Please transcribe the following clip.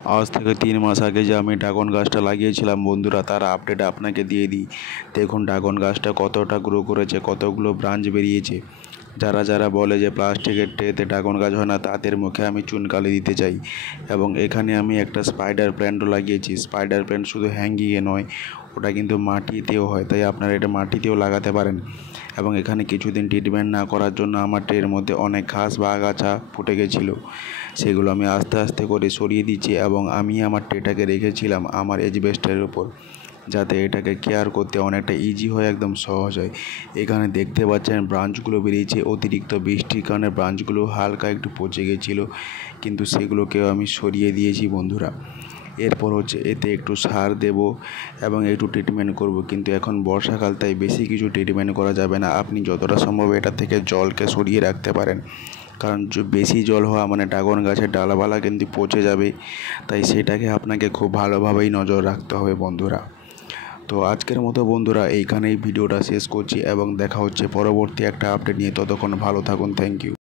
আজ থেকে 3 মাস আগে যে আমি ড্রাগন গাছটা লাগিয়েছিলাম বন্ধুরা, তার আপডেট আপনাকে দিয়ে দিই। দেখুন ড্রাগন গাছটা কতটা গ্রো করেছে, কতগুলো ব্রাঞ্চ বেরিয়েছে। যারা যারা বলে যে প্লাস্টিকের ট্রেতে ড্রাগন গাছ হয় না, তাদের মুখে আমি চুনকালি দিতে চাই। এবং এখানে আমি একটা স্পাইডার প্ল্যান্টও লাগিয়েছি। স্পাইডার প্ল্যান্ট শুধু হ্যাঙ্গিংয়ে নয়, ওটা কিন্তু মাটিতেও হয়, তাই আপনারা এটা মাটিতেও লাগাতে পারেন। এবং এখানে কিছুদিন ট্রিটমেন্ট না করার জন্য আমার ট্রের মধ্যে অনেক ঘাস বা আগাছা ফুটে গেছিলো, সেগুলো আমি আস্তে আস্তে করে সরিয়ে দিচ্ছি। এবং আমি আমার ট্রেটাকে রেখেছিলাম আমার এজবেস্টারের উপর, যাতে এটাকে কেয়ার করতে অনেকটা ইজি হয়, একদম সহজ হয়। এখানে দেখতে পাচ্ছেন ব্রাঞ্চগুলো বেরিয়েছে। অতিরিক্ত বৃষ্টির কারণে ব্রাঞ্চগুলো হালকা একটু পচে গেছিলো, কিন্তু সেগুলোকেও আমি সরিয়ে দিয়েছি বন্ধুরা। এরপর হচ্ছে এতে একটু সার দেব এবং একটু ট্রিটমেন্ট করব। কিন্তু এখন বর্ষাকাল, তাই বেশি কিছু ট্রিটমেন্ট করা যাবে না। আপনি যতটা সম্ভব এটা থেকে জলকে সরিয়ে রাখতে পারেন, কারণ বেশি জল হওয়া মানে ড্রাগন গাছের ডালপালা কিন্তু পচে যাবে। তাই সেটাকে আপনাকে খুব ভালোভাবেই নজর রাখতে হবে বন্ধুরা। তো আজকের মতো বন্ধুরা এইখানেই ভিডিওটা শেষ করছি এবং দেখা হচ্ছে পরবর্তী একটা আপডেট নিয়ে। ততক্ষণ ভালো থাকুন। Thank you.